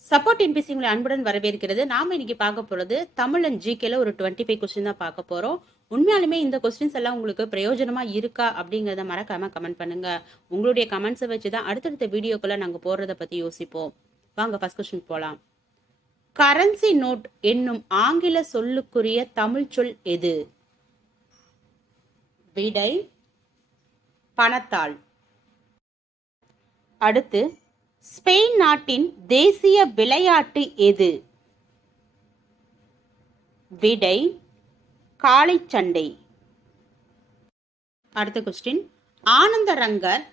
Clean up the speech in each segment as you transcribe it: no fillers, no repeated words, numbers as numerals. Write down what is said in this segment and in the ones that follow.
Support NBC உங்களை அன்புடன் வரவேற்கிறது. நாம இன்னைக்கு பார்க்க போறது தமிழ் அண்ட் ஜிகேல ஒரு 25 கொஸ்டின் தான் பார்க்க போறோம். உண்மையாலுமே இந்த கொஸ்டின்ஸ் எல்லாம் உங்களுக்கு பிரயோஜனமா இருக்கா அப்படிங்கறத மறக்காம கமெண்ட் பண்ணுங்க. உங்களுடைய கமெண்ட்ஸை வச்சு தான் அடுத்தடுத்த வீடியோக்குள்ள நாங்க போறத பத்தி யோசிப்போம். வாங்க ஃபர்ஸ்ட் கொஸ்டின் போலாம். கரன்சி நோட் என்னும் ஆங்கில சொல்லுக்குரிய தமிழ் சொல் எது? விடை பணத்தாள். அடுத்து, ஸ்பெயின் நாட்டின் தேசிய விளையாட்டு எது? விடை காளைச்சண்டை. அடுத்த கொஸ்டின், ஆனந்தரங்கர்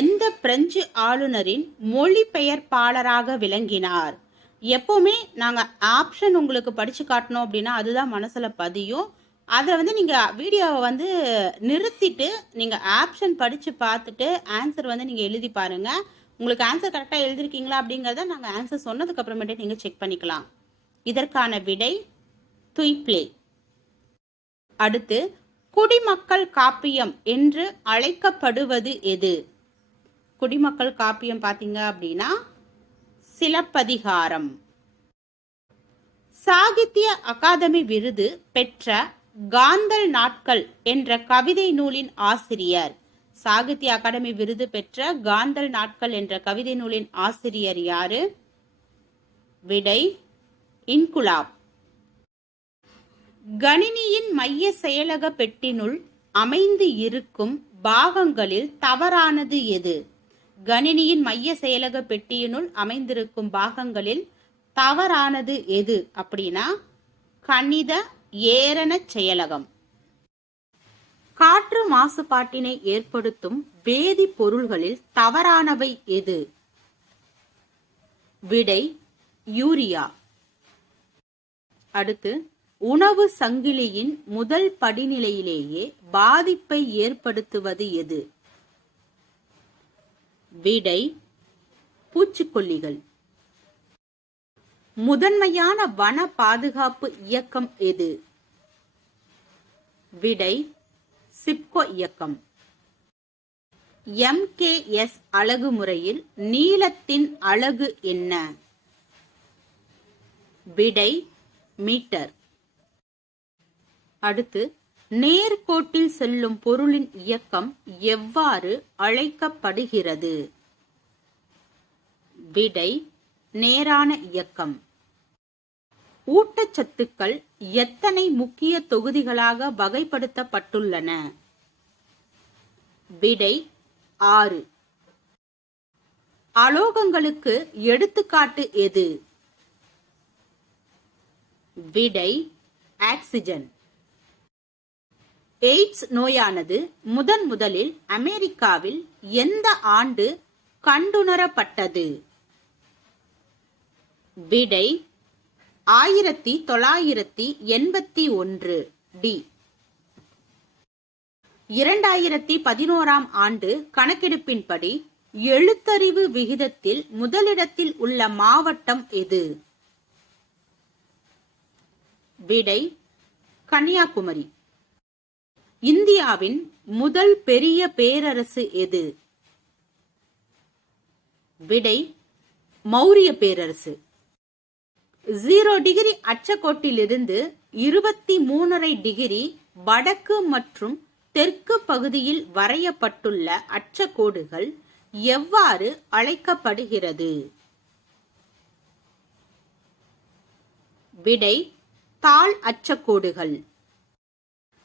எந்த பிரெஞ்சு ஆளுநரின் மொழிபெயர்ப்பாளராக விளங்கினார்? எப்பவுமே நாங்க ஆப்ஷன் உங்களுக்கு படிச்சு காட்டணும் அப்படின்னா அதுதான் மனசுல பதியும். அதை நீங்க வீடியோவை நிறுத்திட்டு நீங்க ஆப்ஷன் படிச்சு பார்த்துட்டு ஆன்சர் நீங்க எழுதி பாருங்க. உங்களுக்கு ஆன்சர் கரெக்டாக எழுதிருக்கீங்களா அப்படிங்கிறத நாங்கள் ஆன்சர் சொன்னதுக்கு அப்புறமேட்டே நீங்கள் செக் பண்ணிக்கலாம். இதற்கான விடை துய்ப்ளே. அடுத்து, குடிமக்கள் காப்பியம் என்று அழைக்கப்படுவது எது? குடிமக்கள் காப்பியம் பார்த்தீங்க அப்படின்னா சிலப்பதிகாரம். சாகித்ய அகாதமி விருது பெற்ற காந்தல் நாட்கள் என்ற கவிதை நூலின் ஆசிரியர். சாகித்ய அகாடமி விருது பெற்ற காந்தல் நாட்கள் என்ற கவிதை நூலின் ஆசிரியர் யாரு? விடை இன்குலாப். கணினியின் மைய செயலக பெட்டினுள் அமைந்து இருக்கும் பாகங்களில் தவறானது எது? கணினியின் மைய செயலக பெட்டியினுள் அமைந்திருக்கும் பாகங்களில் தவறானது எது அப்படின்னா கணித ஏரண செயலகம். காற்று மாசுபாட்டினை ஏற்படுத்தும் வேதி பொருள்களில் தவறானவை எது? விடை யூரியா. அடுத்து, உணவு சங்கிலியின் முதல் படிநிலையிலேயே பாதிப்பை ஏற்படுத்துவது எது? விடை பூச்சிக்கொல்லிகள். முதன்மையான வன பாதுகாப்பு இயக்கம் எது? விடை சிப்கோ இயக்கம். MKS அலகு முறையில் நீளத்தின் அலகு என்ன? விடை மீட்டர். அடுத்து, நேர்கோட்டில் செல்லும் பொருளின் இயக்கம் எவ்வாறு அழைக்கப்படுகிறது? விடை நேரான இயக்கம். ஊட்டச்சத்துக்கள் எத்தனை முக்கிய தொகுதிகளாக வகைப்படுத்தப்பட்டுள்ளன? விடை 6. அலோகங்களுக்கு எடுத்துக்காட்டு எது? விடை ஆக்சிஜன். எய்ட்ஸ் நோயானது முதலில் அமெரிக்காவில் எந்த ஆண்டு கண்டுணரப்பட்டது? விடை 1981 டி. 2011 ஆண்டு கணக்கெடுப்பின்படி எழுத்தறிவு விகிதத்தில் முதலிடத்தில் உள்ள மாவட்டம் எது? விடை கன்னியாகுமரி. இந்தியாவின் முதல் பெரிய பேரரசு எது? விடை மௌரிய பேரரசு. 0 டிகிரி அச்சக்கோட்டிலிருந்து 23.5 டிகிரி வடக்கு மற்றும் தெற்கு பகுதியில் வரையப்பட்டுள்ள அச்சக்கோடுகள் எவ்வாறு அழைக்கப்படுகிறது? விடை தாழ் அச்சக்கோடுகள்.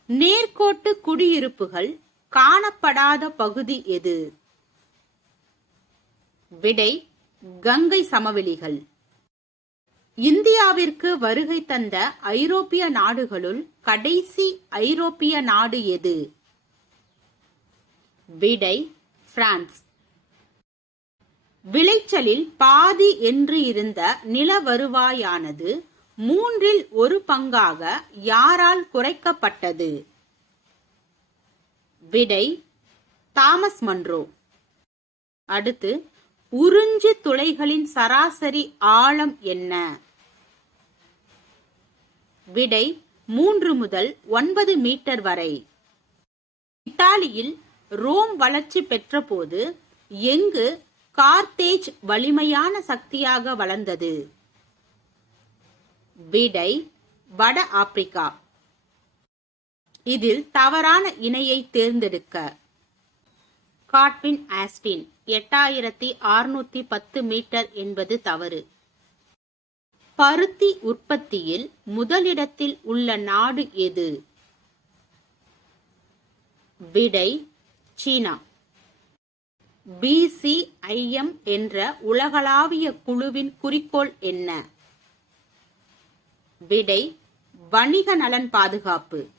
நேர்கோட்டு குடியிருப்புகள் காணப்படாத பகுதி எது? விடை கங்கை சமவெளிகள். இந்தியாவிற்கு வருகை தந்த ஐரோப்பிய நாடுகளுள் கடைசி ஐரோப்பிய நாடு எது? விடை பிரான்ஸ். விளைச்சலில் பாதி என்று இருந்த நில வருவாயானது 1/3 பங்காக யாரால் குறைக்கப்பட்டது? விடை தாமஸ் மன்றோ. அடுத்து, உறிஞ்சு துளைகளின் சராசரி ஆழம் என்ன? விடை 3 முதல் 9 மீட்டர் வரை. இத்தாலியில் ரோம் வளர்ச்சி பெற்ற போது எங்கு கார்த்தேஜ் வலிமையான சக்தியாக வளர்ந்தது? விடை வட ஆப்பிரிக்கா. இதில் தவறான இணையை தேர்ந்தெடுக்க. காட்வின் ஆஸ்டின் 8610 மீட்டர் என்பது தவறு. பருத்தி உற்பத்தியில் முதலிடத்தில் உள்ள நாடு எது? விடை சீனா. BCIM என்ற உலகளாவிய குழுவின் குறிக்கோள் என்ன? விடை வணிக நலன் பாதுகாப்பு.